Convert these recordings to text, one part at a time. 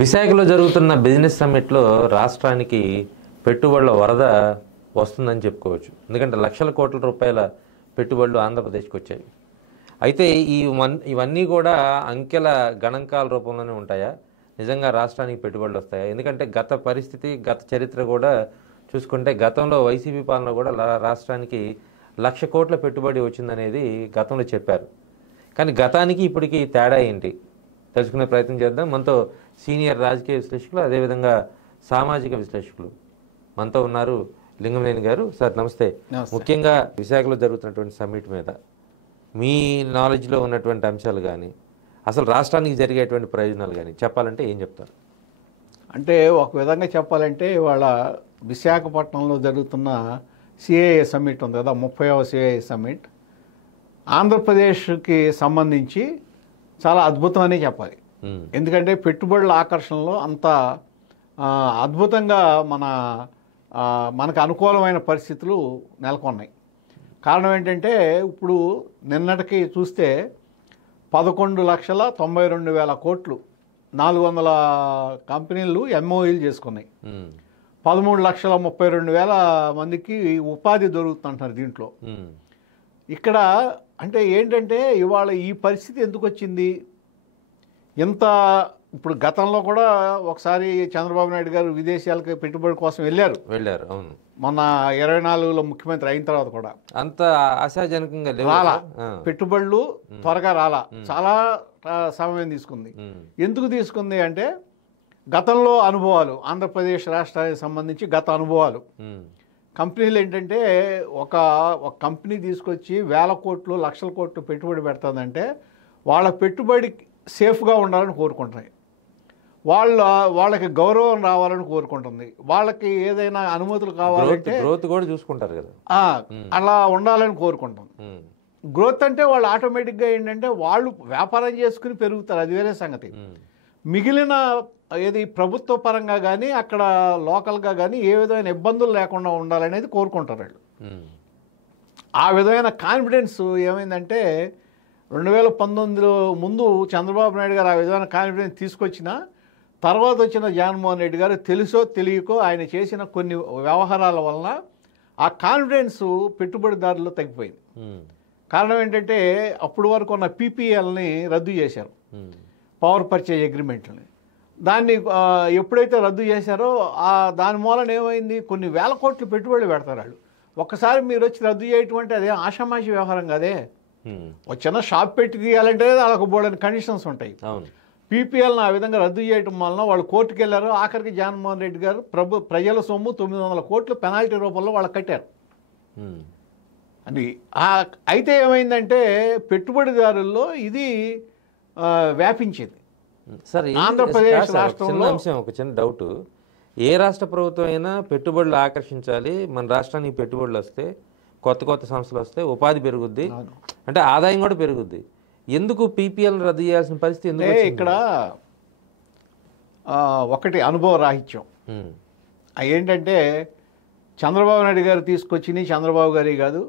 విశాఖలో జరుగుతున్న బిజినెస్ సమ్మిట్లో రాష్ట్రానికి పెట్టుబడుల వరద వస్తుందని చెప్పుకోవచ్చు. ఎందుకంటే లక్షల కోట్ల రూపాయల పెట్టుబడులు ఆంధ్రప్రదేశ్కి వచ్చాయి. అయితే ఇవన్నీ కూడా అంకెల గణాంకాల రూపంలోనే ఉంటాయా? నిజంగా రాష్ట్రానికి పెట్టుబడులు వస్తాయా? ఎందుకంటే గత పరిస్థితి, గత చరిత్ర కూడా చూసుకుంటే గతంలో వైసీపీ పాలన కూడా రాష్ట్రానికి 1,00,000 కోట్ల పెట్టుబడి వచ్చిందనేది గతంలో చెప్పారు. కానీ గతానికి ఇప్పటికీ తేడా ఏంటి తెలుసుకునే ప్రయత్నం చేద్దాం. మనతో సీనియర్ రాజకీయ విశ్లేషకులు, అదేవిధంగా సామాజిక విశ్లేషకులు మనతో ఉన్నారు. లింగంనేని గారు, సార్ నమస్తే. ముఖ్యంగా విశాఖలో జరుగుతున్నటువంటి సమ్మిట్ మీద మీ నాలెడ్జ్లో ఉన్నటువంటి అంశాలు కానీ, అసలు రాష్ట్రానికి జరిగేటువంటి ప్రయోజనాలు కానీ చెప్పాలంటే ఏం చెప్తారు? అంటే ఒక విధంగా చెప్పాలంటే ఇవాళ విశాఖపట్నంలో జరుగుతున్న సిఏఏ సమ్మిట్ ఉంది కదా, 30వ సిఏఏ సమ్మిట్ ఆంధ్రప్రదేశ్కి సంబంధించి చాలా అద్భుతం అనే చెప్పాలి. ఎందుకంటే పెట్టుబడుల ఆకర్షణలో అంత అద్భుతంగా మనకు అనుకూలమైన పరిస్థితులు నెలకొన్నాయి. కారణం ఏంటంటే ఇప్పుడు నిన్నటికి చూస్తే 11,92,000 కోట్లు 400 కంపెనీలు ఎంఓఈలు చేసుకున్నాయి. 13,32,000 మందికి ఉపాధి దొరుకుతుంటున్నారు దీంట్లో. ఇక్కడ అంటే ఏంటంటే ఇవాళ ఈ పరిస్థితి ఎందుకు వచ్చింది? ఇంత ఇప్పుడు గతంలో కూడా ఒకసారి చంద్రబాబు నాయుడు గారు విదేశాలకు పెట్టుబడి కోసం వెళ్ళారు. అవును. మొన్న 24లో ముఖ్యమంత్రి అయిన తర్వాత కూడా అంత ఆశాజనకంగా రాలా, పెట్టుబడులు త్వరగా రాలా, చాలా సమయం తీసుకుంది. ఎందుకు తీసుకుంది అంటే గతంలో అనుభవాలు, ఆంధ్రప్రదేశ్ రాష్ట్రానికి సంబంధించి గత అనుభవాలు. కంపెనీలు ఏంటంటే ఒక కంపెనీ తీసుకొచ్చి 1,000 కోట్లు 1,00,000 కోట్లు పెట్టుబడి పెడుతుందంటే వాళ్ళ పెట్టుబడి సేఫ్గా ఉండాలని కోరుకుంటున్నాయి. వాళ్ళకి గౌరవం రావాలని కోరుకుంటుంది. వాళ్ళకి ఏదైనా అనుమతులు కావాలంటే గ్రోత్ కూడా చూసుకుంటారు కదా, అలా ఉండాలని కోరుకుంటుంది. గ్రోత్ అంటే వాళ్ళు ఆటోమేటిక్గా ఏంటంటే వాళ్ళు వ్యాపారం చేసుకుని పెరుగుతారు, అది వేరే సంగతి. మిగిలిన ఏది ప్రభుత్వ పరంగా కానీ అక్కడ లోకల్గా కానీ ఏ విధమైన ఇబ్బందులు లేకుండా ఉండాలనేది కోరుకుంటారు వాళ్ళు. ఆ విధమైన కాన్ఫిడెన్స్ ఏమైందంటే 2019లో ముందు చంద్రబాబు నాయుడు గారు ఆ విధమైన కాన్ఫిడెన్స్ తీసుకొచ్చిన తర్వాత వచ్చిన జగన్మోహన్ రెడ్డి గారు తెలుసో తెలియకో ఆయన చేసిన కొన్ని వ్యవహారాల వలన ఆ కాన్ఫిడెన్స్ పెట్టుబడిదారుల్లో తగ్గిపోయింది. కారణం ఏంటంటే అప్పుడు వరకు ఉన్న పీపీఎల్ని రద్దు చేశారు, పవర్ పర్చేజ్ అగ్రిమెంట్ని. దాన్ని ఎప్పుడైతే రద్దు చేశారో దాని మూలన ఏమైంది, కొన్ని 1,000 కోట్లు పెట్టుబడులు పెడతారు వాళ్ళు. ఒక్కసారి మీరు వచ్చి రద్దు చేయటం అంటే అదే ఆషామాషి వ్యవహారం కదే. ఒక చిన్న షాప్ పెట్టి తీయాలంటే వాళ్ళకు బోర్డని కండిషన్స్ ఉంటాయి. పీపీఎల్ని ఆ విధంగా రద్దు చేయటం వలన వాళ్ళు కోర్టుకు వెళ్ళారు. ఆఖరికి జగన్మోహన్ రెడ్డి గారు ప్రజల సొమ్ము 900 కోట్లు పెనాల్టీ రూపంలో వాళ్ళకి కట్టారు. అది అయితే ఏమైందంటే పెట్టుబడిదారుల్లో ఇది వ్యాపించింది. సరే, ఆంధ్రప్రదేశ్ రాష్ట్రంలో ఒక చిన్న డౌట్. ఏ రాష్ట్ర ప్రభుత్వం అయినా పెట్టుబడులు ఆకర్షించాలి, మన రాష్ట్రానికి పెట్టుబడులు వస్తే, కొత్త సంస్థలు వస్తే ఉపాధి పెరుగుద్ది, అంటే ఆదాయం కూడా పెరుగుద్ది. ఎందుకు పీపీఎల్ రద్దు చేయాల్సిన పరిస్థితి ఎందుకు? ఇక్కడ ఒకటి అనుభవ రాహిత్యం. ఏంటంటే చంద్రబాబు నాయుడు గారు తీసుకొచ్చి చంద్రబాబు గారి కాదు,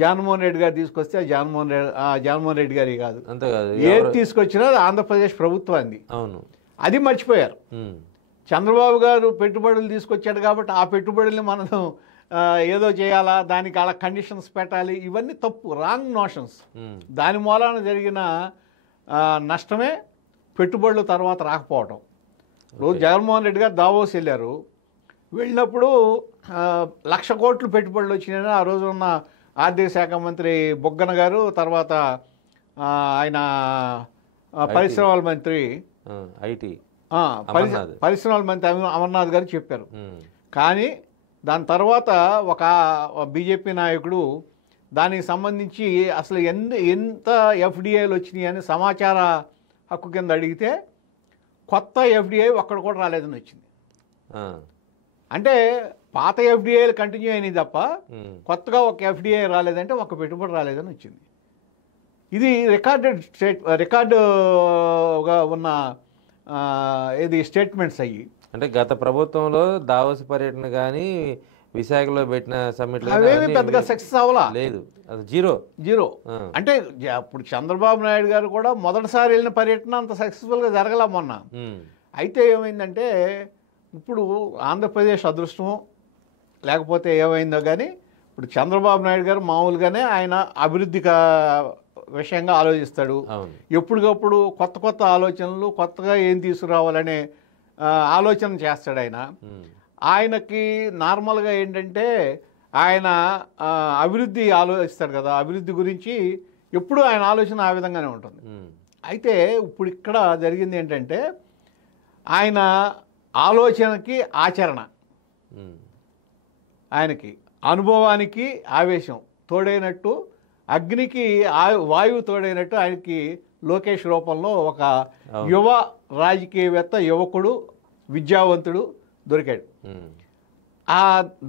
జగన్మోహన్ రెడ్డి గారు తీసుకొస్తే జగన్మోహన్ రెడ్డి గారి కాదు, ఏది తీసుకొచ్చినా ఆంధ్రప్రదేశ్ ప్రభుత్వాన్ని. అవును, అది మర్చిపోయారు. చంద్రబాబు గారు పెట్టుబడులు తీసుకొచ్చాడు కాబట్టి ఆ పెట్టుబడుల్ని మనం ఏదో చేయాలా, దానికి అలా కండిషన్స్ పెట్టాలి, ఇవన్నీ తప్పు, రాంగ్ నోషన్స్. దాని మూలాన జరిగిన నష్టమే పెట్టుబడులు తర్వాత రాకపోవటం. రోజు జగన్మోహన్ రెడ్డి గారు దావోస్ వెళ్ళారు, వెళ్ళినప్పుడు 1,00,000 కోట్లు పెట్టుబడులు వచ్చినాయని ఆ రోజు ఉన్న ఆర్థిక శాఖ మంత్రి బొగ్గన గారు, తర్వాత ఆయన పరిశ్రమల మంత్రి పరిశ్రమల మంత్రి అమర్నాథ్ గారు చెప్పారు. కానీ దాని తర్వాత ఒక బీజేపీ నాయకుడు దానికి సంబంధించి అసలు ఎంత ఎఫ్డిఐలు వచ్చినాయి అని సమాచార హక్కు కింద అడిగితే కొత్త ఎఫ్డిఐ ఒక్కడ కూడా రాలేదని వచ్చింది. అంటే పాత ఎఫ్డిఐలు కంటిన్యూ అయినాయి తప్ప కొత్తగా ఒక ఎఫ్డిఐ రాలేదంటే ఒక పెట్టుబడి రాలేదని వచ్చింది. ఇది రికార్డుగా ఉన్న స్టేట్మెంట్స్ అయ్యి. అంటే గత ప్రభుత్వంలో దావోస్ పర్యటన కానీ విశాఖలో పెట్టిన సమ్మిట్ అవేమి పెద్దగా సక్సెస్ అవ్వలా, లేదు, అది జీరో. అంటే ఇప్పుడు చంద్రబాబు నాయుడు గారు కూడా మొదటిసారి వెళ్ళిన పర్యటన అంత సక్సెస్ఫుల్గా జరగల. మొన్న అయితే ఏమైందంటే ఇప్పుడు ఆంధ్రప్రదేశ్ అదృష్టం లేకపోతే ఏమైందో కానీ ఇప్పుడు చంద్రబాబు నాయుడు గారు మామూలుగానే ఆయన అభివృద్ధి విషయంగా ఆలోచిస్తాడు. అవును. ఎప్పటికప్పుడు కొత్త కొత్త ఆలోచనలు కొత్తగా ఏం తీసుకురావాలనే ఆలోచన చేస్తాడు ఆయన. ఆయనకి నార్మల్గా ఏంటంటే ఆయన అభివృద్ధి ఆలోచిస్తాడు కదా, అభివృద్ధి గురించి ఎప్పుడూ ఆయన ఆలోచన ఆ విధంగానే ఉంటుంది. అయితే ఇప్పుడు ఇక్కడ జరిగింది ఏంటంటే ఆయన ఆలోచనకి ఆచరణ, ఆయనకి అనుభవానికి ఆవేశం తోడైనట్టు, అగ్నికి వాయువు తోడైనట్టు ఆయనకి లోకేష్ రూపంలో ఒక యువ రాజకీయవేత్త, యువకుడు, విద్యావంతుడు దొరికాడు.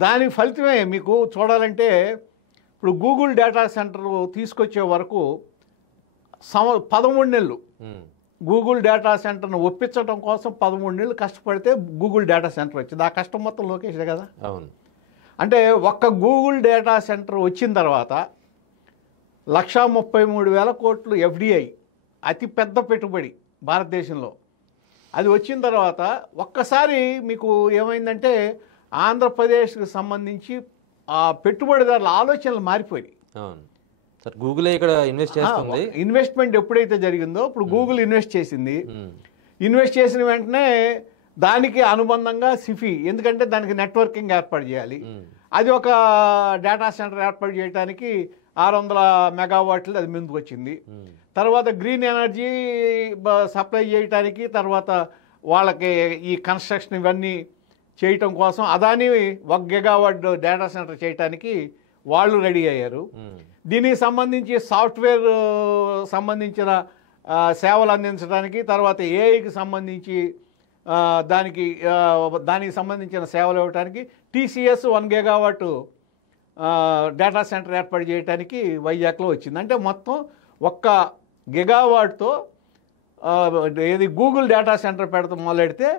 దాని ఫలితమే మీకు చూడాలంటే ఇప్పుడు గూగుల్ డేటా సెంటర్ తీసుకొచ్చే వరకు 13 నెలలు గూగుల్ డేటా సెంటర్ను ఒప్పించడం కోసం 13 నెలలు కష్టపడితే గూగుల్ డేటా సెంటర్ వచ్చింది. ఆ కష్టం మొత్తం లోకేష్దే కదా. అవును. అంటే ఒక్క గూగుల్ డేటా సెంటర్ వచ్చిన తర్వాత 1,33,000 కోట్లు FDI, అతి పెద్ద పెట్టుబడి భారతదేశంలో. అది వచ్చిన తర్వాత ఒక్కసారి మీకు ఏమైందంటే ఆంధ్రప్రదేశ్కి సంబంధించి ఆ పెట్టుబడిదారుల ఆలోచనలు మారిపోయి. అవును సార్, గూగుల్ ఇక్కడ ఇన్వెస్ట్ చేస్తుంది. ఇన్వెస్ట్మెంట్ ఎప్పుడైతే జరిగిందో ఇప్పుడు గూగుల్ ఇన్వెస్ట్ చేసింది. ఇన్వెస్ట్ చేసిన వెంటనే దానికి అనుబంధంగా సిఫీ, ఎందుకంటే దానికి నెట్వర్కింగ్ ఏర్పాటు చేయాలి. అది ఒక డేటా సెంటర్ ఏర్పాటు చేయడానికి 600 మెగావాట్లు అది ముందుకు వచ్చింది. తర్వాత గ్రీన్ ఎనర్జీ సప్లై చేయడానికి, తర్వాత వాళ్ళకి ఈ కన్స్ట్రక్షన్ ఇవన్నీ చేయటం కోసం అదాని 1 గిగావాట్ డేటా సెంటర్ చేయడానికి వాళ్ళు రెడీ అయ్యారు. దీనికి సంబంధించి సాఫ్ట్వేర్ సంబంధించిన సేవలు అందించడానికి, తర్వాత ఏఐకి సంబంధించి దానికి సంబంధించిన సేవలు ఇవ్వడానికి TCS 1 గిగావాట్ డేటా సెంటర్ ఏర్పాటు చేయడానికి వైజాగ్లో వచ్చింది. అంటే మొత్తం 1 గిగావాట్తో ఏది గూగుల్ డేటా సెంటర్ పెడతాం మొదలెడితే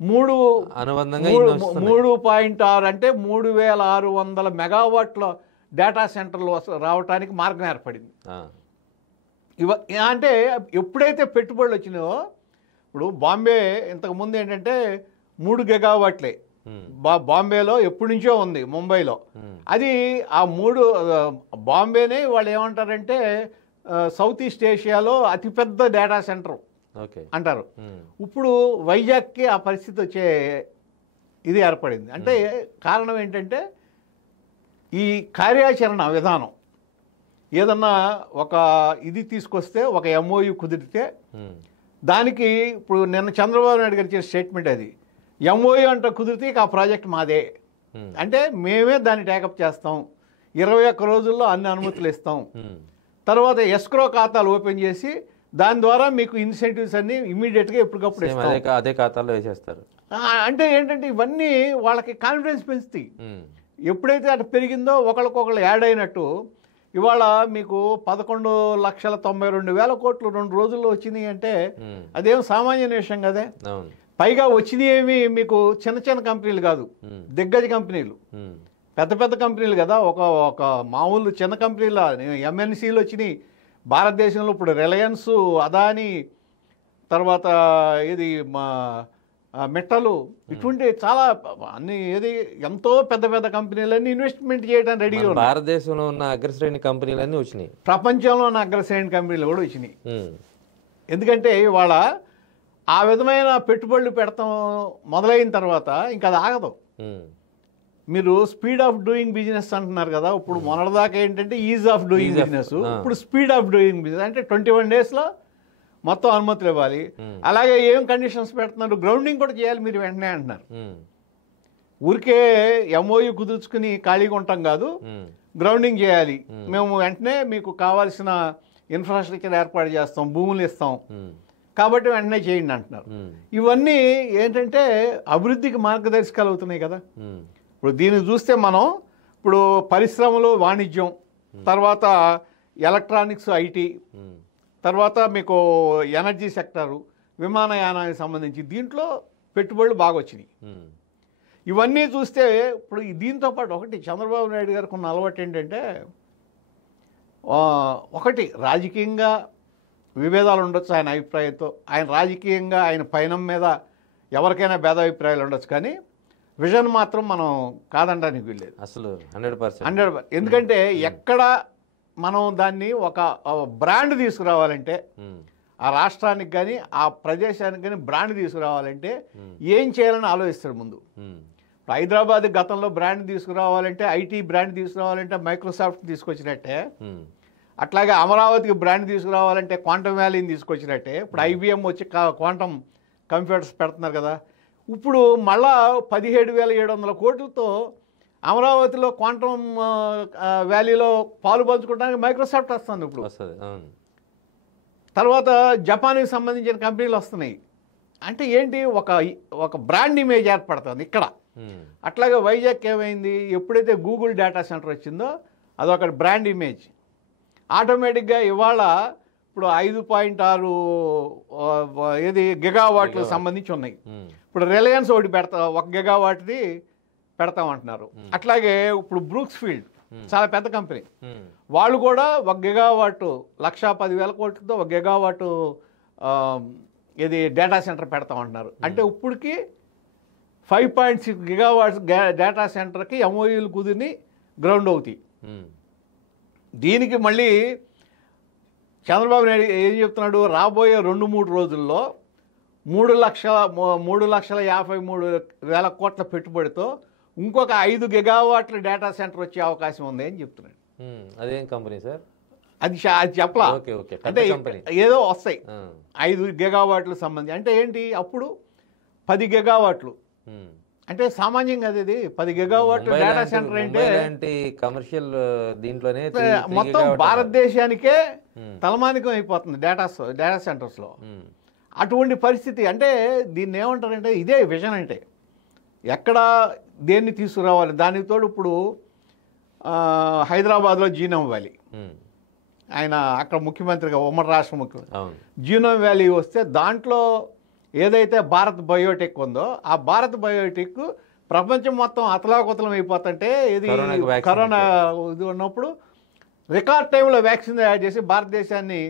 3.6 అంటే 3,600 మెగావాట్ల డేటా సెంటర్లు రావడానికి మార్గం ఏర్పడింది. అంటే ఎప్పుడైతే పెట్టుబడులు వచ్చినాయో, ఇప్పుడు బాంబే ఇంతకుముందు ఏంటంటే 3 గిగావాట్లే బాంబేలో ఎప్పటి నుంచో ఉంది, ముంబైలో. అది ఆ 3 బాంబేనే వాళ్ళు ఏమంటారంటే సౌత్ ఈస్ట్ ఏషియాలో అతిపెద్ద డేటా సెంటర్ అంటారు. ఇప్పుడు వైజాగ్కి ఆ పరిస్థితి వచ్చే ఇది ఏర్పడింది. అంటే కారణం ఏంటంటే ఈ కార్యాచరణ విధానం, ఏదన్నా ఒక ఇది తీసుకొస్తే, ఒక MOU కుదిరితే దానికి ఇప్పుడు నిన్న చంద్రబాబు నాయుడు గారు చేసే స్టేట్మెంట్ అది, MOU అంటే కుదిరితే ఆ ప్రాజెక్ట్ మాదే, అంటే మేమే దాన్ని టేకప్ చేస్తాం, 21 రోజుల్లో అన్ని అనుమతులు ఇస్తాం, తర్వాత ఎస్క్రో ఖాతాలు ఓపెన్ చేసి దాని ద్వారా మీకు ఇన్సెంటివ్స్ అన్ని ఇమీడియట్గా ఎప్పటికప్పుడు అదే ఖాతాలో వేసేస్తారు. అంటే ఏంటంటే ఇవన్నీ వాళ్ళకి కాన్ఫిడెన్స్ పెంచుతాయి. ఎప్పుడైతే అటు పెరిగిందో ఒకరికొకరు యాడ్ అయినట్టు ఇవాళ మీకు 11,92,000 కోట్లు 2 రోజుల్లో వచ్చినాయి అంటే అదేం సామాన్య విషయం కదే. పైగా వచ్చినాయి ఏమి మీకు చిన్న చిన్న కంపెనీలు కాదు, దిగ్గజ కంపెనీలు, పెద్ద పెద్ద కంపెనీలు కదా. ఒక మామూలు చిన్న కంపెనీల MNCలు వచ్చినాయి భారతదేశంలో. ఇప్పుడు రిలయన్స్, అదాని, తర్వాత ఇది మెట్టలు, ఇటువంటి చాలా అన్ని ఏది ఎంతో పెద్ద పెద్ద కంపెనీలన్నీ ఇన్వెస్ట్మెంట్ చేయడానికి రెడీగా ఉన్నాయి. భారతదేశంలో ఉన్న అగ్రశ్రేణి కంపెనీలన్నీ వచ్చినాయి, ప్రపంచంలో ఉన్న అగ్రశ్రేణి కంపెనీలు కూడా వచ్చినాయి. ఎందుకంటే ఇవాళ ఆ విధమైన పెట్టుబడులు పెడతాం మొదలైన తర్వాత ఇంకా అది ఆగదు. మీరు స్పీడ్ ఆఫ్ డూయింగ్ బిజినెస్ అంటున్నారు కదా. ఇప్పుడు మొన్నటిదాకా ఏంటంటే ఈజ్ ఆఫ్ డూయింగ్ బిజినెస్, ఇప్పుడు స్పీడ్ ఆఫ్ డూయింగ్ బిజినెస్. అంటే 21 డేస్లో మొత్తం అనుమతులు ఇవ్వాలి. అలాగే ఏం కండిషన్స్ పెడుతున్నారు, గ్రౌండింగ్ కూడా చేయాలి మీరు వెంటనే అంటున్నారు. ఊరికే MOU కుదుర్చుకుని ఖాళీగా ఉంటాం కాదు, గ్రౌండింగ్ చేయాలి, మేము వెంటనే మీకు కావాల్సిన ఇన్ఫ్రాస్ట్రక్చర్ ఏర్పాటు చేస్తాం, భూములు ఇస్తాం, కాబట్టి వెంటనే చేయండి అంటున్నారు. ఇవన్నీ ఏంటంటే అభివృద్ధికి మార్గదర్శకాలు అవుతున్నాయి కదా. ఇప్పుడు దీన్ని చూస్తే మనం ఇప్పుడు పరిశ్రమలు, వాణిజ్యం, తర్వాత ఎలక్ట్రానిక్స్, IT, తర్వాత మీకు ఎనర్జీ సెక్టరు, విమానయానానికి సంబంధించి దీంట్లో పెట్టుబడులు బాగా వచ్చినాయి. ఇవన్నీ చూస్తే ఇప్పుడు దీంతో పాటు ఒకటి చంద్రబాబు నాయుడు గారికి ఉన్న అలవాటు ఏంటంటే, ఒకటి రాజకీయంగా విభేదాలు ఉండొచ్చు ఆయన అభిప్రాయంతో, ఆయన రాజకీయంగా ఆయన పయనం మీద ఎవరికైనా భేదాభిప్రాయాలు ఉండొచ్చు, కానీ విజన్ మాత్రం మనం కాదనడానికి వీల్లేదు. అసలు 100%. 100%. ఎందుకంటే ఎక్కడ మనం దాన్ని ఒక బ్రాండ్ తీసుకురావాలంటే, ఆ రాష్ట్రానికి కానీ ఆ ప్రదేశానికి కానీ బ్రాండ్ తీసుకురావాలంటే ఏం చేయాలని ఆలోచిస్తాడు ముందు. హైదరాబాద్ గతంలో బ్రాండ్ తీసుకురావాలంటే, ఐటీ బ్రాండ్ తీసుకురావాలంటే మైక్రోసాఫ్ట్ తీసుకొచ్చినట్టే, అట్లాగే అమరావతికి బ్రాండ్ తీసుకురావాలంటే క్వాంటమ్ వ్యాలీని తీసుకొచ్చినట్టే, ఇప్పుడు ఐబిఎం వచ్చి క్వాంటమ్ కంప్యూటర్స్ పెడుతున్నారు కదా. ఇప్పుడు మళ్ళా 17,700 కోట్లతో అమరావతిలో క్వాంటమ్ వ్యాలీలో పాలు పంచుకోవడానికి మైక్రోసాఫ్ట్ వస్తుంది ఇప్పుడు. తర్వాత జపాన్కి సంబంధించిన కంపెనీలు వస్తున్నాయి. అంటే ఏంటి, ఒక బ్రాండ్ ఇమేజ్ ఏర్పడుతుంది ఇక్కడ. అట్లాగే వైజాగ్ ఏమైంది, ఎప్పుడైతే గూగుల్ డేటా సెంటర్ వచ్చిందో అదొక బ్రాండ్ ఇమేజ్. ఆటోమేటిక్గా ఇవాళ ఇప్పుడు 5.6 గిగావాట్లకు సంబంధించి ఉన్నాయి. ఇప్పుడు రిలయన్స్ ఒకటి 1 గిగావాట్ది పెడతామంటున్నారు. అట్లాగే ఇప్పుడు బ్రూక్స్ ఫీల్డ్ చాలా పెద్ద కంపెనీ, వాళ్ళు కూడా 1 గిగావాట్ 1,10,000 కోట్లతో 1 గిగావాట్ డేటా సెంటర్ పెడతామంటున్నారు. అంటే ఇప్పటికి 5.6 గిగావాట్స్ డేటా సెంటర్కి ఎంఓయూలు కుదిరి గ్రౌండ్ అవుతాయి. దీనికి మళ్ళీ చంద్రబాబు నాయుడు ఏం చెప్తున్నాడు, రాబోయే 2-3 రోజుల్లో 3,53,000 కోట్ల పెట్టుబడితో ఇంకొక 5 గిగావాట్ల డేటా సెంటర్ వచ్చే అవకాశం ఉంది అని చెప్తున్నాడు. అదేం కంపెనీ సార్? అది చెప్పలా, అంటే ఏదో వస్తాయి 5 గిగావాట్లకు సంబంధించి. అంటే ఏంటి, అప్పుడు 10 గిగావాట్లు అంటే సామాన్యంగా అది 10 గిగావాట్ల డేటా సెంటర్ అంటే కమర్షియల్ దీంట్లోనే మొత్తం భారతదేశానికే తలమానికం అయిపోతుంది డేటా సెంటర్స్లో. అటువంటి పరిస్థితి. అంటే దీన్ని ఏమంటారంటే ఇదే విజన్. అంటే ఎక్కడ దేన్ని తీసుకురావాలి, దానికి తోడు ఇప్పుడు హైదరాబాద్లో జీనోమ్ వ్యాలీ, ఆయన అక్కడ ముఖ్యమంత్రిగా ఉమ్మడి రాష్ట్ర ముఖ్యమంత్రి, జీనోమ్ వ్యాలీ వస్తే దాంట్లో ఏదైతే భారత్ బయోటెక్ ఉందో ఆ భారత్ బయోటెక్ ప్రపంచం మొత్తం అతలాకుతలం అయిపోతుంటే ఇది కరోనా ఇది ఉన్నప్పుడు రికార్డ్ టైంలో వ్యాక్సిన్ తయారు చేసి భారతదేశాన్ని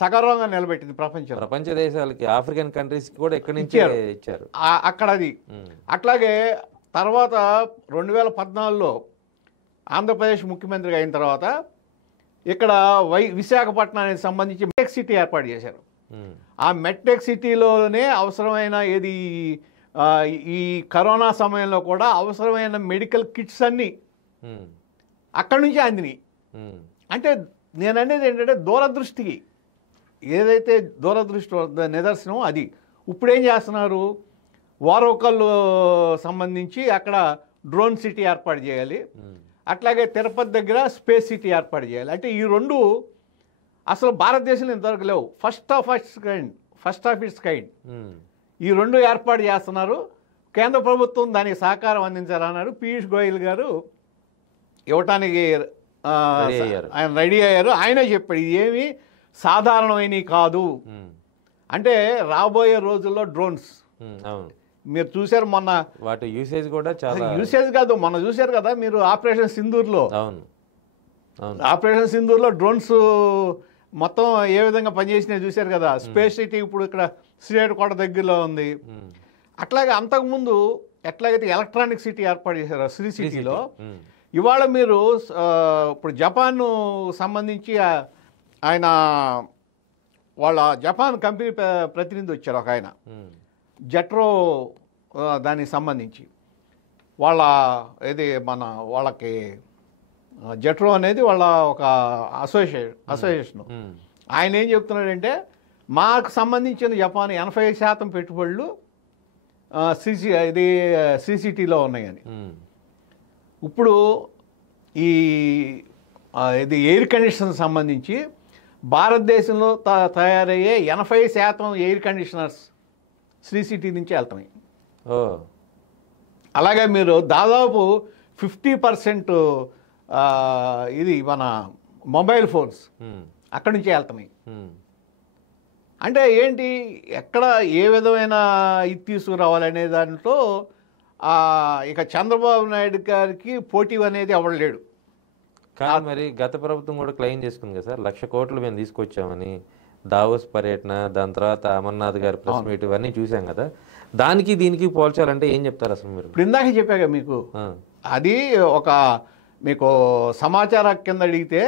సగర్వంగా నిలబెట్టింది ప్రపంచ దేశాలకి, ఆఫ్రికన్ కంట్రీస్కి కూడా ఎక్కడి నుంచి ఇచ్చారు అక్కడ అది. అట్లాగే తర్వాత 2014లో ఆంధ్రప్రదేశ్ ముఖ్యమంత్రిగా అయిన తర్వాత ఇక్కడ విశాఖపట్నానికి సంబంధించి మెట్రిక్ సిటీ ఏర్పాటు చేశారు. ఆ మెట్రిక్ సిటీలోనే అవసరమైన ఈ కరోనా సమయంలో కూడా అవసరమైన మెడికల్ కిట్స్ అన్నీ అక్కడి నుంచి అందినాయి. అంటే నేను అనేది ఏంటంటే దూరదృష్టికి ఏదైతే దూరదృష్టి నిదర్శనం అది. ఇప్పుడేం చేస్తున్నారు, వారోకల్ సంబంధించి అక్కడ డ్రోన్ సిటీ ఏర్పాటు చేయాలి, అట్లాగే తిరుపతి దగ్గర స్పేస్ సిటీ ఏర్పాటు చేయాలి. అంటే ఈ రెండు అసలు భారతదేశంలో ఇంతవరకు లేవు. ఫస్ట్ ఆఫ్ ఇట్స్ కైండ్ ఈ రెండు ఏర్పాటు చేస్తున్నారు. కేంద్ర ప్రభుత్వం దానికి సహకారం అందించాలన్నారు. పీయూష్ గోయల్ గారు ఇవ్వటానికి ఆయన రెడీ అయ్యారు. ఆయనే చెప్పాడు ఇది ఏమి సాధారణమైనవి కాదు. అంటే రాబోయే రోజుల్లో డ్రోన్స్ మీరు చూశారు మొన్న, వాటి యూసేజ్ కూడా చాలా యూసేజ్ కాదు, మొన్న చూశారు కదా మీరు ఆపరేషన్ సింధూర్లో డ్రోన్స్ మొత్తం ఏ విధంగా పనిచేసినా చూశారు కదా. స్పేస్ సిటీ ఇప్పుడు ఇక్కడ శ్రీహరికోట దగ్గరలో ఉంది. అట్లాగే అంతకుముందు ఎట్లాగైతే ఎలక్ట్రానిక్ సిటీ ఏర్పాటు చేశారు శ్రీ సిటీలో, ఇవాళ మీరు ఇప్పుడు జపాన్ సంబంధించి ఆయన వాళ్ళ జపాన్ కంపెనీ ప్రతినిధి వచ్చారు ఒక ఆయన, జెట్రో దానికి సంబంధించి వాళ్ళకి జెట్రో అనేది వాళ్ళ ఒక అసోసియేషన్. ఆయన ఏం చెప్తున్నాడంటే మాకు సంబంధించిన జపాన్ 80% పెట్టుబడులు సిసిటీలో ఉన్నాయని. ఇప్పుడు ఇది ఎయిర్ కండిషన్ సంబంధించి భారతదేశంలో తయారయ్యే 80% ఎయిర్ కండిషనర్స్ సిటీ నుంచి వెళ్తున్నాయి. అలాగే మీరు దాదాపు 50% ఇది మన మొబైల్ ఫోన్స్ అక్కడి నుంచే వెళ్తున్నాయి. అంటే ఏంటి, ఎక్కడ ఏ విధమైన ఇది తీసుకురావాలనే దాంట్లో ఇక చంద్రబాబు నాయుడు గారికి పోటీ అనేది ఎవడు లేడు. కానీ మరి గత ప్రభుత్వం కూడా క్లెయిమ్ చేసుకుంది కదా సార్, 1,00,000 కోట్లు మేము తీసుకొచ్చామని. దావోస్ పర్యటన, దాని తర్వాత అమర్నాథ్ గారి ప్రెస్ మీట్, ఇవన్నీ చూసాం కదా. దానికి దీనికి పోల్చాలంటే ఏం చెప్తారు అసలు మీరు? ఇప్పుడు ఇందాక చెప్పాక మీకు అది ఒక మీకు సమాచార కింద అడిగితే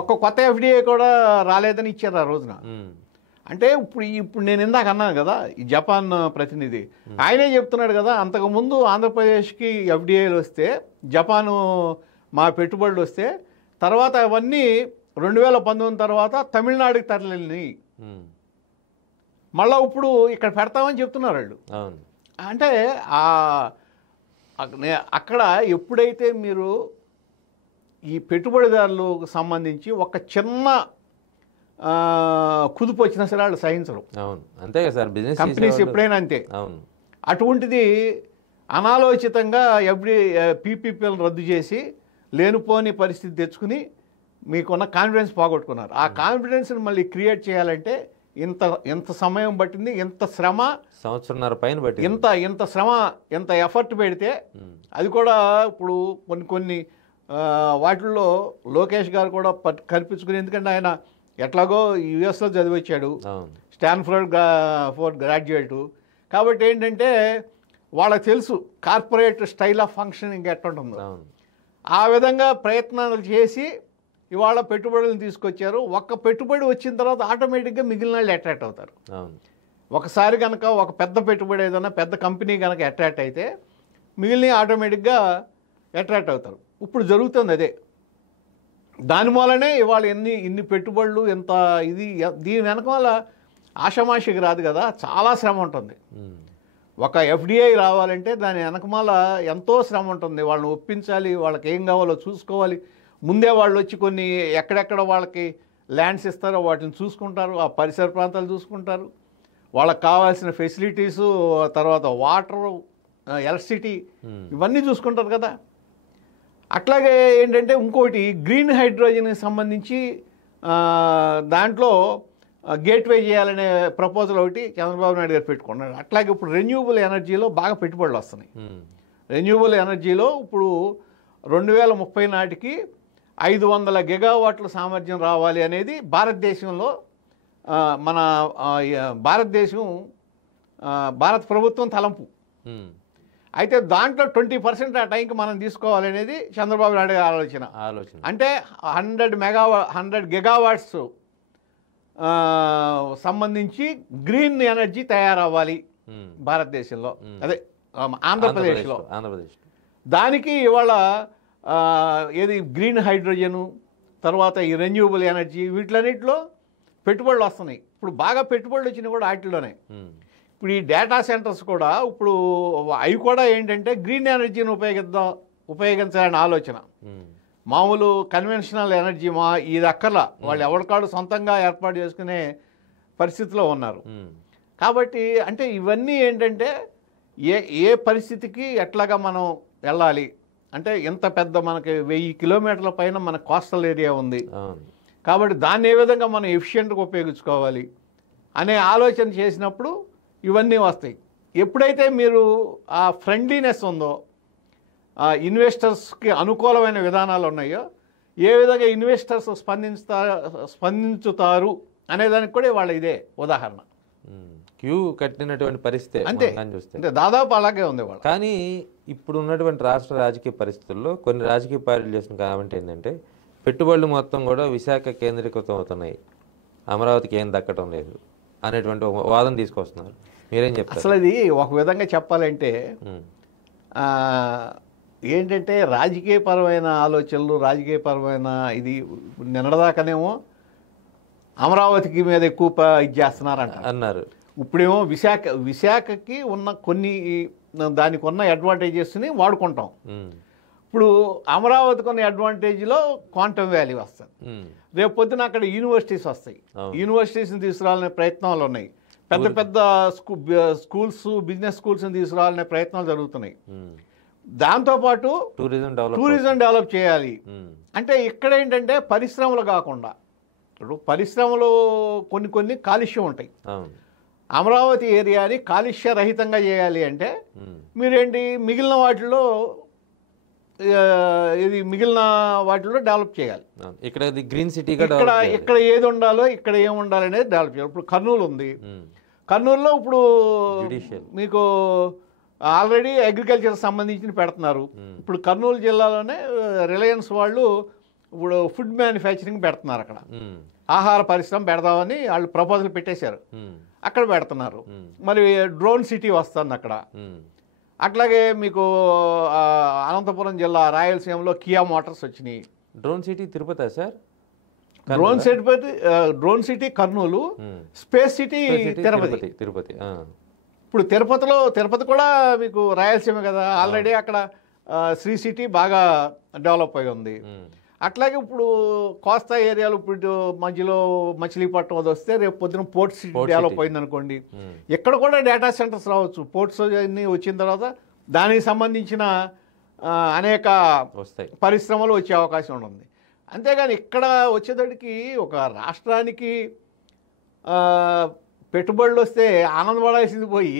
ఒక్క కొత్త ఎఫ్డిఐ కూడా రాలేదని ఇచ్చారు ఆ రోజున. అంటే ఇప్పుడు నేను ఇందాక అన్నాను కదా, ఈ జపాన్ ప్రతినిధి ఆయనే చెప్తున్నాడు కదా, అంతకుముందు ఆంధ్రప్రదేశ్కి ఎఫ్డిఐలు వస్తే, జపాను మా పెట్టుబడులు వస్తే, తర్వాత అవన్నీ 2019 తర్వాత తమిళనాడుకి తరలినాయి, మళ్ళీ ఇప్పుడు ఇక్కడ పెడతామని చెప్తున్నారు వాళ్ళు. అంటే అక్కడ ఎప్పుడైతే మీరు ఈ పెట్టుబడిదారులకు సంబంధించి ఒక చిన్న కుదుపు వచ్చినా సరే వాళ్ళు సహించరు. అవును, అంతే కదా సార్, బిజినెస్ కంపెనీస్ ఎప్పుడైనా అంతే. అవును, అటువంటిది అనాలోచితంగా పీపీపీలను రద్దు చేసి లేనిపోని పరిస్థితి తెచ్చుకుని మీకున్న కాన్ఫిడెన్స్ పోగొట్టుకున్నారు. ఆ కాన్ఫిడెన్స్ని మళ్ళీ క్రియేట్ చేయాలంటే ఎంత సమయం పట్టింది, ఎంత శ్రమ, సంవత్సరంన్నర పైన పట్టింది, ఇంత శ్రమ, ఎంత ఎఫర్ట్ పెడితే అది కూడా ఇప్పుడు కొన్ని వాటిల్లో లోకేష్ గారు కూడా కల్పించుకుని, ఎందుకంటే ఆయన ఎట్లాగో యుఎస్లో చదివచ్చాడు, స్టాన్ఫోర్డ్ గ్రాడ్యుయేటు, కాబట్టి ఏంటంటే వాళ్ళకి తెలుసు కార్పొరేట్ స్టైల్ ఆఫ్ ఫంక్షనింగ్ ఎట్టుంటుందో. ఆ విధంగా ప్రయత్నాలు చేసి ఇవాళ పెట్టుబడులను తీసుకొచ్చారు. ఒక్క పెట్టుబడి వచ్చిన తర్వాత ఆటోమేటిక్గా మిగిలిన వాళ్ళు అట్రాక్ట్ అవుతారు. ఒకసారి కనుక ఒక పెద్ద పెట్టుబడి ఏదైనా పెద్ద కంపెనీ కనుక అట్రాక్ట్ అయితే మిగిలిన ఆటోమేటిక్గా అట్రాక్ట్ అవుతారు. ఇప్పుడు జరుగుతుంది అదే. దాని మూలనే ఇవాళ ఇన్ని పెట్టుబడులు, ఎంత ఇది, దీని వెనక వల్ల ఆషామాషికి రాదు కదా, చాలా శ్రమ ఉంటుంది. ఒక ఎఫ్డిఐ రావాలంటే దాని వెనకమాల ఎంతో శ్రమ ఉంటుంది. వాళ్ళని ఒప్పించాలి, వాళ్ళకి ఏం కావాలో చూసుకోవాలి. ముందే వాళ్ళు వచ్చి కొన్ని ఎక్కడెక్కడ వాళ్ళకి ల్యాండ్స్ ఇస్తారో వాటిని చూసుకుంటారు, ఆ పరిసర ప్రాంతాలు చూసుకుంటారు, వాళ్ళకి కావాల్సిన ఫెసిలిటీసు, తర్వాత వాటరు, ఎలక్ట్రిసిటీ, ఇవన్నీ చూసుకుంటారు కదా. అట్లాగే ఏంటంటే ఇంకోటి గ్రీన్ హైడ్రోజన్కి సంబంధించి దాంట్లో గేట్వే చేయాలనే ప్రపోజల్ ఒకటి చంద్రబాబు నాయుడు గారు పెట్టుకున్నాడు. అట్లాగే ఇప్పుడు రెన్యూబుల్ ఎనర్జీలో బాగా పెట్టుబడులు వస్తున్నాయి. రెన్యూబుల్ ఎనర్జీలో ఇప్పుడు 2030 నాటికి 500 గిగావాట్ల సామర్థ్యం రావాలి అనేది భారతదేశంలో మన భారత ప్రభుత్వం తలంపు. అయితే దాంట్లో 20% ఆ టైంకి మనం తీసుకోవాలనేది చంద్రబాబు నాయుడు గారి ఆలోచన. అంటే 100 గిగావాట్స్ సంబంధించి గ్రీన్ ఎనర్జీ తయారవ్వాలి భారతదేశంలో, అదే ఆంధ్రప్రదేశ్లో. దానికి ఇవాళ ఏది గ్రీన్ హైడ్రోజను, తర్వాత ఈ రెన్యూబుల్ ఎనర్జీ, వీటిలన్నింటిలో పెట్టుబడులు వస్తున్నాయి. ఇప్పుడు బాగా పెట్టుబడులు వచ్చినాయి కూడా వాటిలోనే. ఇప్పుడు ఈ డేటా సెంటర్స్ కూడా ఇప్పుడు అవి కూడా ఏంటంటే గ్రీన్ ఎనర్జీని ఉపయోగించాలనే ఆలోచన. మామూలు కన్వెన్షనల్ ఎనర్జీ ఇది అక్కర్లా, వాళ్ళు ఎవరికాడు సొంతంగా ఏర్పాటు చేసుకునే పరిస్థితిలో ఉన్నారు. కాబట్టి అంటే ఇవన్నీ ఏంటంటే ఏ పరిస్థితికి ఎట్లాగా మనం వెళ్ళాలి అంటే, ఎంత పెద్ద మనకి 1000 కిలోమీటర్ల పైన మన కోస్టల్ ఏరియా ఉంది కాబట్టి దాన్ని ఏ విధంగా మనం ఎఫిషియెంట్గా ఉపయోగించుకోవాలి అనే ఆలోచన చేసినప్పుడు ఇవన్నీ వస్తాయి. ఎప్పుడైతే మీరు ఆ ఫ్రెండ్లీనెస్ ఉందో, ఇన్వెస్టర్స్కి అనుకూలమైన విధానాలు ఉన్నాయో, ఏ విధంగా ఇన్వెస్టర్స్ స్పందించుతారు అనేదానికి కూడా వాళ్ళ ఇదే ఉదాహరణ. క్యూ కట్టినటువంటి పరిస్థితి అంతే, అంటే దాదాపు అలాగే ఉంది వాళ్ళు. కానీ ఇప్పుడు ఉన్నటువంటి రాష్ట్ర రాజకీయ పరిస్థితుల్లో కొన్ని రాజకీయ పార్టీలు చేసిన కాబట్టి ఏంటంటే పెట్టుబడులు మొత్తం కూడా విశాఖ కేంద్రీకృతం అవుతున్నాయి, అమరావతికి ఏం దక్కడం లేదు అనేటువంటి వాదన తీసుకొస్తున్నారు. మీరేం చెప్తారు? అసలు అది ఒక విధంగా చెప్పాలంటే ఏంటంటే రాజకీయపరమైన ఆలోచనలు, రాజకీయపరమైన ఇది నిన్నదాకానేమో అమరావతికి మీద ఎక్కువ ఇది చేస్తున్నారంట అన్నారు. ఇప్పుడేమో విశాఖకి ఉన్న కొన్ని దానికి ఉన్న అడ్వాంటేజెస్ని వాడుకుంటాం. ఇప్పుడు అమరావతికి ఉన్న అడ్వాంటేజ్లో క్వాంటమ్ వ్యాలీ వస్తుంది. రేపు పొద్దున అక్కడ యూనివర్సిటీస్ వస్తాయి, యూనివర్సిటీస్ని తీసుకురావాలనే ప్రయత్నాలు ఉన్నాయి. పెద్ద పెద్ద స్కూల్స్, బిజినెస్ స్కూల్స్ని తీసుకురావాలనే ప్రయత్నాలు జరుగుతున్నాయి. దాంతోపాటు టూరిజం డెవలప్ చేయాలి. అంటే ఇక్కడ ఏంటంటే పరిశ్రమలు కాకుండా, ఇప్పుడు పరిశ్రమలు కొన్ని కాలుష్యం ఉంటాయి. అమరావతి ఏరియాని కాలుష్య రహితంగా చేయాలి అంటే మీరేంటి మిగిలిన వాటిలో డెవలప్ చేయాలి. ఇక్కడ గ్రీన్ సిటీ ఇక్కడ ఏది ఉండాలో, ఇక్కడ ఏమి ఉండాలనేది డెవలప్ చేయాలి. ఇప్పుడు కర్నూలు ఉంది, కర్నూలులో ఇప్పుడు Judicial. మీకు ఆల్రెడీ అగ్రికల్చర్ సంబంధించిన పెడుతున్నారు. ఇప్పుడు కర్నూలు జిల్లాలోనే రిలయన్స్ వాళ్ళు ఇప్పుడు ఫుడ్ మ్యానుఫ్యాక్చరింగ్ పెడుతున్నారు. అక్కడ ఆహార పరిశ్రమ పెడదామని వాళ్ళు ప్రపోజల్ పెట్టేశారు. అక్కడ పెడుతున్నారు. మరి డ్రోన్ సిటీ వస్తుంది అక్కడ. అట్లాగే మీకు అనంతపురం జిల్లా రాయలసీమలో కియా మోటార్స్ వచ్చినాయి. Drone city Tirupati sir? Drone city Kurnool, space city Tirupati. Tirupati ఇప్పుడు తిరుపతి కూడా మీకు రాయలసీమ కదా, ఆల్రెడీ అక్కడ శ్రీ సిటీ బాగా డెవలప్ అయి ఉంది. అట్లాగే ఇప్పుడు కోస్తా ఏరియాలో ఇప్పుడు మధ్యలో మచిలీపట్నం అది వస్తే రేపు పొద్దున పోర్ట్ సిటీ డెవలప్ అయింది అనుకోండి, ఇక్కడ కూడా డేటా సెంటర్స్ రావచ్చు. పోర్ట్స్ అన్ని వచ్చిన తర్వాత దానికి సంబంధించిన అనేక పరిశ్రమలు వచ్చే అవకాశం ఉంటుంది. అంతేగాని ఇక్కడ వచ్చేటప్పటికి ఒక రాష్ట్రానికి పెట్టుబడులు వస్తే ఆనందపడాల్సింది పోయి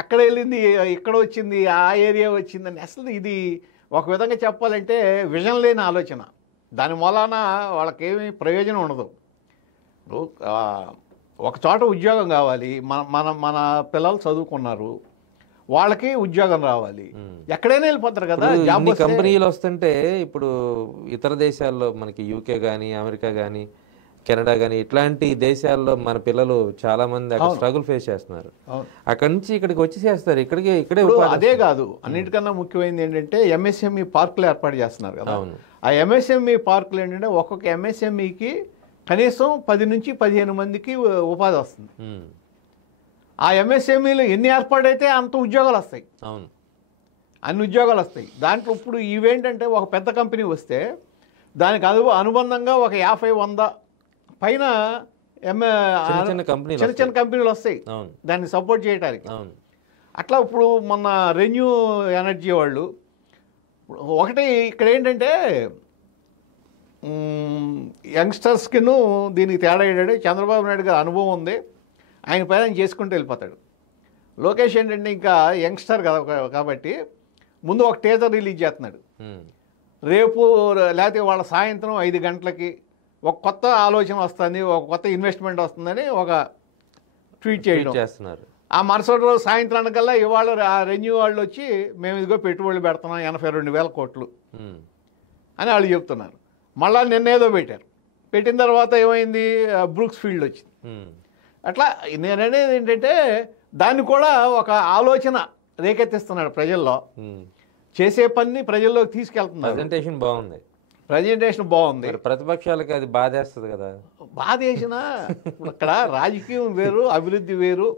అక్కడ వెళ్ళింది ఇక్కడ వచ్చింది ఆ ఏరియా వచ్చిందని అసలు ఇది ఒక విధంగా చెప్పాలంటే విజన్ లేని ఆలోచన. దాని మూలాన వాళ్ళకేమీ ప్రయోజనం ఉండదు. ఒక చోట ఉద్యోగం కావాలి, మన పిల్లలు చదువుకున్నారు, వాళ్ళకి ఉద్యోగం రావాలి, ఎక్కడైనా వెళ్ళిపోతారు కదా. జాబ్ కంపెనీలు వస్తుంటే ఇప్పుడు ఇతర దేశాల్లో మనకి యూకే కానీ అమెరికా కానీ కెనడా కానీ ఇట్లాంటి దేశాల్లో మన పిల్లలు చాలా మంది అక్కడ స్ట్రగుల్ ఫేస్ చేస్తున్నారు. అక్కడి నుంచి ఇక్కడికి వచ్చి చేస్తారు. ఇక్కడే అదే కాదు, అన్నిటికన్నా ముఖ్యమైనది ఏంటంటే ఎంఎస్ఎంఈ పార్కులు ఏర్పాటు చేస్తున్నారు కదా. ఆ ఎంఎస్ఎంఈ పార్కులు ఏంటంటే ఒక్కొక్క ఎంఎస్ఎంఈకి కనీసం 10 నుంచి 15 మందికి ఉపాధి వస్తుంది. ఆ ఎంఎస్ఎంఈలు ఎన్ని ఏర్పాటైతే అంత ఉద్యోగాలు వస్తాయి. అన్ని ఉద్యోగాలు వస్తాయి. దాంట్లో ఇప్పుడు ఇవేంటంటే ఒక పెద్ద కంపెనీ వస్తే దానికి అనుబంధంగా ఒక 50-100 పైన చిన్న చిన్న కంపెనీలు వస్తాయి దాన్ని సపోర్ట్ చేయడానికి. అట్లా ఇప్పుడు మొన్న రెన్యూ ఎనర్జీ వాళ్ళు ఒకటి ఇక్కడ ఏంటంటే యంగ్స్టర్స్కిను దీనికి తేడా ఏంటంటే చంద్రబాబు నాయుడు గారి అనుభవం ఉంది, ఆయన పైన ఆయన చేసుకుంటూ వెళ్ళిపోతాడు. లోకేష్ ఏంటంటే ఇంకా యంగ్స్టర్ కదా కాబట్టి ముందు ఒక టీజర్ రిలీజ్ చేస్తున్నాడు. రేపు లేకపోతే వాళ్ళ సాయంత్రం 5 గంటలకి ఒక కొత్త ఆలోచన వస్తుంది, ఒక కొత్త ఇన్వెస్ట్మెంట్ వస్తుందని ఒక ట్వీట్ చేయడం చేస్తున్నారు. ఆ మరుసటి రోజు సాయంత్రానికల్లా ఇవాళ రెన్యూ వాళ్ళు వచ్చి మేము ఇదిగో పెట్టుబడులు పెడుతున్నాం 82,000 కోట్లు అని వాళ్ళు చెప్తున్నారు. మళ్ళీ నిన్నేదో పెట్టిన తర్వాత ఏమైంది, బ్రూక్స్ ఫీల్డ్ వచ్చింది. అట్లా నేననేది ఏంటంటే దాన్ని కూడా ఒక ఆలోచన రేకెత్తిస్తున్నాడు ప్రజల్లో, చేసే పని ప్రజల్లోకి తీసుకెళ్తున్నారు. ప్రజెంటేషన్ బాగుంది. ప్రతిపక్షాలకి అది బాధేస్తుంది కదా. బాధేసినా అక్కడ రాజకీయం వేరు, అభివృద్ధి వేరు.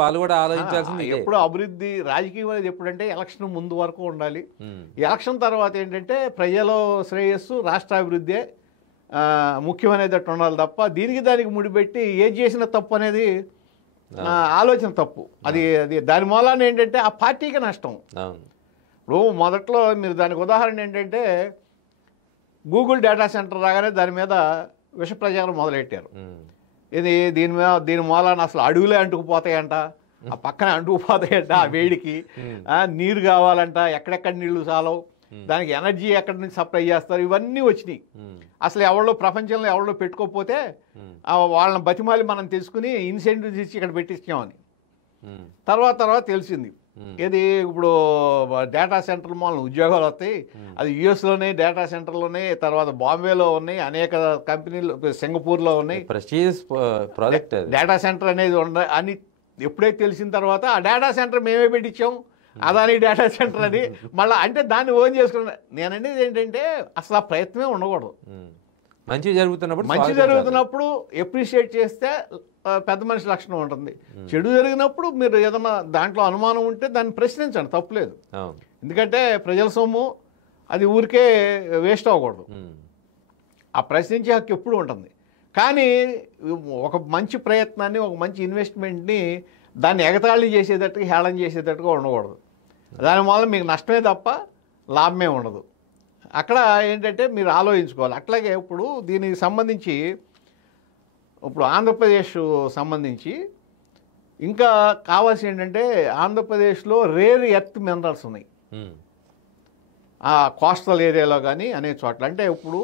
వాళ్ళు కూడా ఆలోచించాల్సింది. ఎప్పుడు అభివృద్ధి రాజకీయం అనేది ఎప్పుడంటే ఎలక్షన్ ముందు వరకు ఉండాలి. ఎలక్షన్ తర్వాత ఏంటంటే ప్రజల శ్రేయస్సు, రాష్ట్ర అభివృద్ధి ముఖ్యమనేటట్టు ఉండాలి తప్ప దానికి ముడిపెట్టి ఏది చేసిన తప్పు అనేది ఆలోచన తప్పు. అది దాని మూలాన ఏంటంటే ఆ పార్టీకి నష్టం. ఇప్పుడు మొదట్లో మీరు దానికి ఉదాహరణ ఏంటంటే గూగుల్ డేటా సెంటర్ రాగానే దాని మీద విష ప్రచారం మొదలెట్టారు. దీని మూలాన అసలు అడవులే అంటుకుపోతాయంట, ఆ పక్కన అంటుకుపోతాయంట, ఆ వేడికి నీరు కావాలంట, ఎక్కడెక్కడ నీళ్లు చాలవు, దానికి ఎనర్జీ ఎక్కడి నుంచి సప్లై చేస్తారు, ఇవన్నీ వచ్చినాయి. అసలు ఎవరో ప్రపంచంలో ఎవరో పెట్టుకోకపోతే వాళ్ళని బతిమాలి మనం తెలుసుకుని ఇన్సెంటివ్స్ ఇచ్చి ఇక్కడ పెట్టించామని తర్వాత తెలిసింది. ఇప్పుడు డేటా సెంటర్ మూలన ఉద్యోగాలు వస్తాయి. అది యుఎస్లోనే డేటా సెంటర్లోనే, తర్వాత బాంబేలో ఉన్నాయి, అనేక కంపెనీలు సింగపూర్లో ఉన్నాయి. డేటా సెంటర్ అనేది అని ఎప్పుడైతే తెలిసిన తర్వాత ఆ డేటా సెంటర్ మేమే పెట్టించాం, అదాని డేటా సెంటర్ అని మళ్ళీ అంటే దాన్ని ఓన్ చేసుకున్నా. నేననేది ఏంటంటే అసలు ఆ ప్రయత్నమే ఉండకూడదు. మంచి జరుగుతున్నప్పుడు ఎప్రిషియేట్ చేస్తే పెద్ద మనిషి లక్షణం ఉంటుంది. చెడు జరిగినప్పుడు మీరు ఏదన్నా దాంట్లో అనుమానం ఉంటే దాన్ని ప్రశ్నించండి, తప్పులేదు. ఎందుకంటే ప్రజల సొమ్ము అది ఊరికే వేస్ట్ అవ్వకూడదు. ఆ ప్రశ్నించే హక్కు ఎప్పుడు ఉంటుంది. కానీ ఒక మంచి ప్రయత్నాన్ని, ఒక మంచి ఇన్వెస్ట్మెంట్ని దాన్ని ఎగతాళి చేసేటట్టుగా, హేళన చేసేటట్టుగా ఉండకూడదు. దానివల్ల మీకు నష్టమే తప్ప లాభమే ఉండదు. అక్కడ ఏంటంటే మీరు ఆలోచించుకోవాలి. అట్లాగే ఇప్పుడు దీనికి సంబంధించి ఇప్పుడు ఆంధ్రప్రదేశ్ సంబంధించి ఇంకా కావాల్సి ఏంటంటే ఆంధ్రప్రదేశ్లో రేర్ ఎర్త్ మినరల్స్ ఉన్నాయి ఆ కోస్టల్ ఏరియాలో కానీ అనేక చోట్ల. అంటే ఇప్పుడు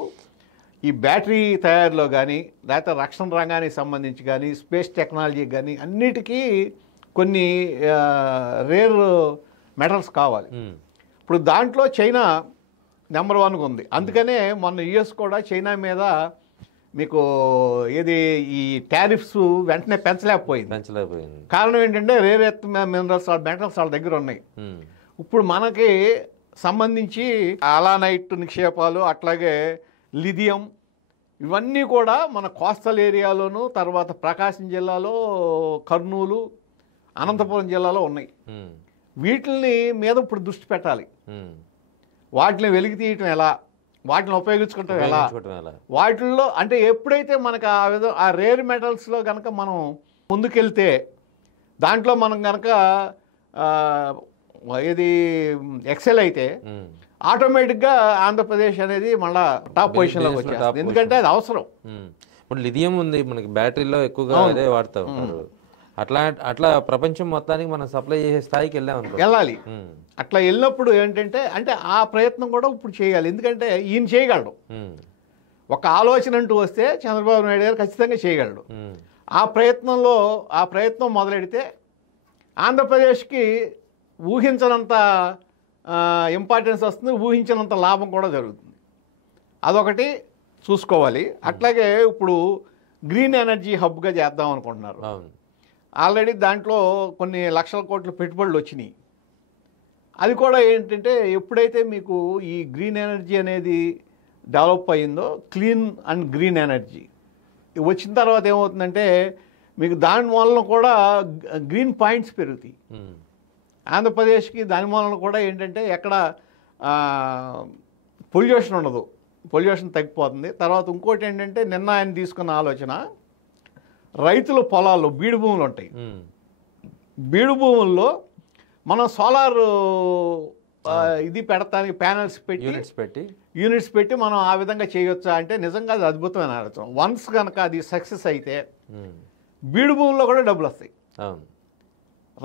ఈ బ్యాటరీ తయారీలో కానీ లేకపోతే రక్షణ రంగానికి సంబంధించి కానీ స్పేస్ టెక్నాలజీకి కానీ అన్నిటికీ కొన్ని రేర్ మెటల్స్ కావాలి. ఇప్పుడు దాంట్లో చైనా నెంబర్ 1గా ఉంది. అందుకనే మొన్న యుఎస్ కూడా చైనా మీద మీకు ఏది ఈ టారిఫ్స్ వెంటనే పెంచలేకపోయింది. కారణం ఏంటంటే రేర్ ఎర్త్ మినరల్స్ మెటల్స్ వాళ్ళ దగ్గర ఉన్నాయి. ఇప్పుడు మనకి సంబంధించి అలానైట్ నిక్షేపాలు, అట్లాగే లిథియం, ఇవన్నీ కూడా మన కోస్టల్ ఏరియాలోను, తర్వాత ప్రకాశం జిల్లాలో, కర్నూలు, అనంతపురం జిల్లాలో ఉన్నాయి. వీటిని మీద ఇప్పుడు దృష్టి పెట్టాలి. వాటిని వెలికి తీయటం ఎలా, వాటిని ఉపయోగించుకోవటం ఎలా, వాటిల్లో అంటే ఎప్పుడైతే మనకు ఆ రేర్ మెటల్స్లో కనుక మనం ముందుకెళ్తే దాంట్లో మనం కనుక ఇది ఎక్సెల్ అయితే ఆటోమేటిక్గా ఆంధ్రప్రదేశ్ అనేది మళ్ళీ టాప్ పొజిషన్లోకి వచ్చేస్తుంది. ఎందుకంటే అది అవసరం. ఇప్పుడు లిథియం ఉంది మనకి, బ్యాటరీలో ఎక్కువగా అదే వాడతాం. అట్లా ప్రపంచం మొత్తానికి మనం సప్లై చేసే స్థాయికి వెళ్ళాలి. అట్లా వెళ్ళినప్పుడు ఏంటంటే అంటే ఆ ప్రయత్నం కూడా ఇప్పుడు చేయాలి. ఎందుకంటే ఈయన చేయగలడు. ఒక ఆలోచన అంటూ వస్తే చంద్రబాబు నాయుడు గారు ఖచ్చితంగా చేయగలడు. ఆ ప్రయత్నం మొదలెడితే ఆంధ్రప్రదేశ్కి ఊహించనంత ఇంపార్టెన్స్ వస్తుంది, ఊహించినంత లాభం కూడా జరుగుతుంది. అదొకటి చూసుకోవాలి. అట్లాగే ఇప్పుడు గ్రీన్ ఎనర్జీ హబ్గా చేద్దాం అనుకుంటున్నారు. ఆల్రెడీ దాంట్లో కొన్ని లక్షల కోట్ల పెట్టుబడులు వచ్చినాయి. అది కూడా ఏంటంటే ఎప్పుడైతే మీకు ఈ గ్రీన్ ఎనర్జీ అనేది డెవలప్ అయ్యిందో, క్లీన్ అండ్ గ్రీన్ ఎనర్జీ వచ్చిన తర్వాత ఏమవుతుందంటే మీకు దాని వలన కూడా గ్రీన్ పాయింట్స్ పెరుగుతాయి ఆంధ్రప్రదేశ్కి. దాని వలన కూడా ఏంటంటే ఎక్కడ పొల్యూషన్ ఉండదు, పొల్యూషన్ తగ్గిపోతుంది. తర్వాత ఇంకోటి ఏంటంటే నిన్న ఆయన తీసుకున్న ఆలోచన, రైతుల పొలాల్లో బీడు భూములు ఉంటాయి. బీడు భూముల్లో మనం సోలార్ ఇది పెడతానికి ప్యానల్స్ యూనిట్స్ పెట్టి మనం ఆ విధంగా చేయొచ్చా అంటే నిజంగా అది అద్భుతమైన ఆలోచన. వన్స్ కనుక అది సక్సెస్ అయితే బీడు భూముల్లో కూడా డబ్బులు వస్తాయి.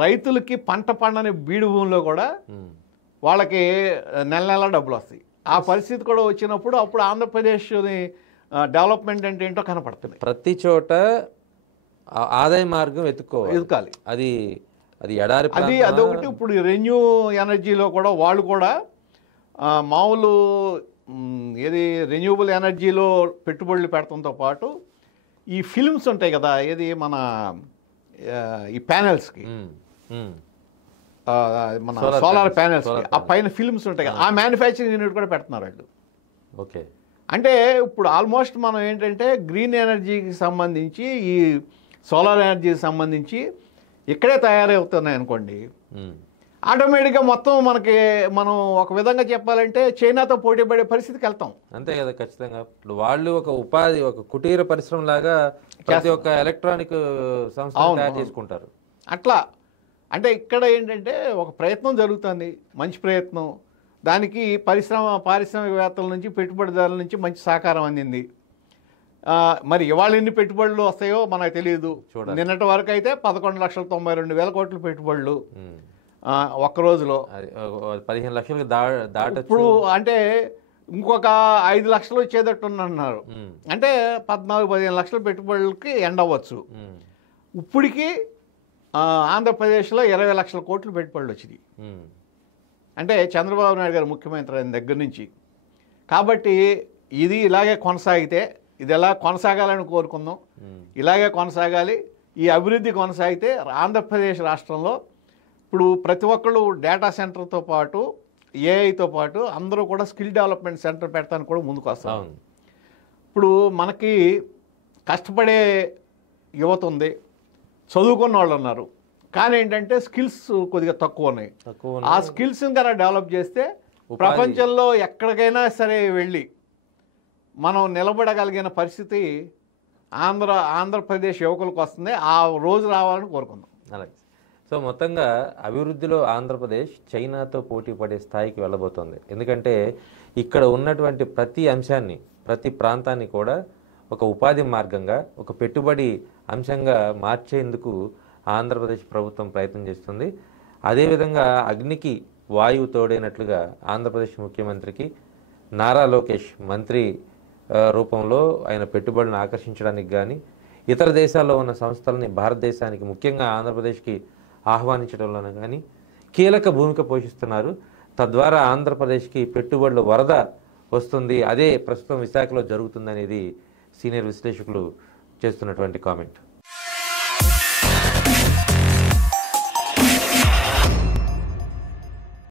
రైతులకి పంట పండని బీడు భూముల్లో కూడా వాళ్ళకి నెల నెల డబ్బులు వస్తాయి. ఆ పరిస్థితి కూడా వచ్చినప్పుడు అప్పుడు ఆంధ్రప్రదేశ్ని డెవలప్మెంట్ అంటే ఏంటో కనపడుతుంది. ప్రతి చోట ఆదాయ మార్గం ఎదుకాలి. అది ఎడారి అదొకటి. ఇప్పుడు రెన్యూ ఎనర్జీలో కూడా వాళ్ళు కూడా మామూలు ఏది రెన్యూబుల్ ఎనర్జీలో పెట్టుబడులు పెడతంతో పాటు ఈ ఫిల్మ్స్ ఉంటాయి కదా, ఏది మన ఈ ప్యానెల్స్కి, మన సోలార్ ప్యానెల్స్కి ఆ పైన ఫిల్మ్స్ ఉంటాయి కదా, ఆ మ్యానుఫ్యాక్చరింగ్ యూనిట్ కూడా పెడుతున్నారు వాళ్ళు. ఓకే. అంటే ఇప్పుడు ఆల్మోస్ట్ మనం ఏంటంటే గ్రీన్ ఎనర్జీకి సంబంధించి, ఈ సోలార్ ఎనర్జీకి సంబంధించి ఇక్కడే తయారవుతున్నాయి అనుకోండి, ఆటోమేటిక్గా మొత్తం మనం ఒక విధంగా చెప్పాలంటే చైనాతో పోటీ పడే పరిస్థితికి వెళ్తాం. అంతే కదా, ఖచ్చితంగా. ఇప్పుడు వాళ్ళు ఒక ఉపాధి, ఒక కుటీర పరిశ్రమ లాగా ప్రతి ఒక్క ఎలక్ట్రానిక్ సంస్థ తయారు చేసుకుంటారు. అట్లా అంటే ఇక్కడ ఏంటంటే ఒక ప్రయత్నం జరుగుతుంది, మంచి ప్రయత్నం. దానికి పారిశ్రామికవేత్తల నుంచి, పెట్టుబడిదారుల నుంచి మంచి సహకారం అందింది. మరి ఇవాళ ఎన్ని పెట్టుబడులు వస్తాయో మనకు తెలియదు. నిన్నటి వరకు అయితే 11,92,000 కోట్ల పెట్టుబడులు ఒక్క రోజులో. 15 లక్షలకు దాట. ఇప్పుడు అంటే ఇంకొక 5 లక్షలు వచ్చేటట్టున్నారు. అంటే 14-15 లక్షల పెట్టుబడులకి ఎండ్ అవ్వచ్చు. ఇప్పటికి ఆంధ్రప్రదేశ్లో 20 లక్షల కోట్లు పెట్టుబడులు వచ్చినాయి. అంటే చంద్రబాబు నాయుడు గారు ముఖ్యమంత్రి అయిన దగ్గర నుంచి. కాబట్టి ఇది ఇలాగే కొనసాగితే, ఇది ఎలా కొనసాగాలని కోరుకుందాం, ఇలాగే కొనసాగాలి. ఈ అభివృద్ధి కొనసాగితే ఆంధ్రప్రదేశ్ రాష్ట్రంలో ఇప్పుడు ప్రతి ఒక్కళ్ళు డేటా సెంటర్తో పాటు, ఏఐతో పాటు అందరూ కూడా స్కిల్ డెవలప్మెంట్ సెంటర్ పెడతానికి కూడా ముందుకు వస్తాం. ఇప్పుడు మనకి కష్టపడే యువత ఉంది, చదువుకున్న వాళ్ళు ఉన్నారు, కానీ ఏంటంటే స్కిల్స్ కొద్దిగా తక్కువ ఉన్నాయి. ఆ స్కిల్స్ని కనుక డెవలప్ చేస్తే ప్రపంచంలో ఎక్కడికైనా సరే వెళ్ళి మనం నిలబడగలిగిన పరిస్థితి ఆంధ్రప్రదేశ్ యువకులకు వస్తుంది. ఆ రోజు రావాలని కోరుకుందాం. అలాగే. సో మొత్తంగా అభివృద్ధిలో ఆంధ్రప్రదేశ్ చైనాతో పోటీ పడే స్థాయికి వెళ్ళబోతోంది. ఎందుకంటే ఇక్కడ ఉన్నటువంటి ప్రతి అంశాన్ని, ప్రతి ప్రాంతాన్ని కూడా ఒక ఉపాధి మార్గంగా, ఒక పెట్టుబడి అంశంగా మార్చేందుకు ఆంధ్రప్రదేశ్ ప్రభుత్వం ప్రయత్నం చేస్తుంది. అదేవిధంగా అగ్నికి వాయువు తోడైనట్లుగా ఆంధ్రప్రదేశ్ ముఖ్యమంత్రికి నారా లోకేష్ మంత్రి రూపంలో ఆయన పెట్టుబడులను ఆకర్షించడానికి కానీ ఇతర దేశాల్లో ఉన్న సంస్థలని భారతదేశానికి ముఖ్యంగా ఆంధ్రప్రదేశ్కి ఆహ్వానించడంలోనూ కానీ కీలక భూమిక పోషిస్తున్నారు. తద్వారా ఆంధ్రప్రదేశ్కి పెట్టుబడుల వరద వస్తుంది. అదే ప్రస్తుతం విశాఖలో జరుగుతుందనేది సీనియర్ విశ్లేషకులు చేస్తున్నటువంటి కామెంట్.